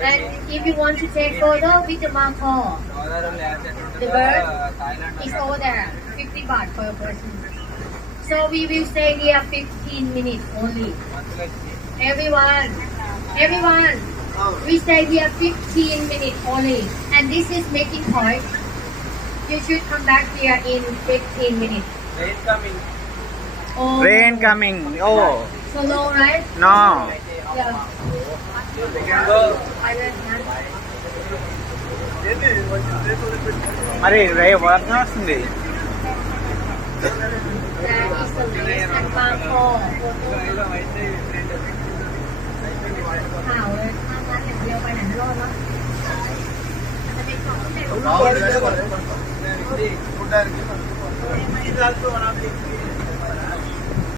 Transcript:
And if you want to take photo with the Marco, the bird is over there, 50 baht per person. So we will stay here 15 minutes only. Everyone, we stay here 15 minutes only. And this is making point. You should come back here in 15 minutes. Rain coming. Oh, Rain coming. Oh, so low, right? no. Yeah. We can go. మరి రేపు వర్షం వస్తుంది. That is the place and Marco. ข่าวเลยข้ามร้านอย่างเดียวไปไหนไม่รอดแล้วจะไปเกาะที่ไหนก็ไม่รู้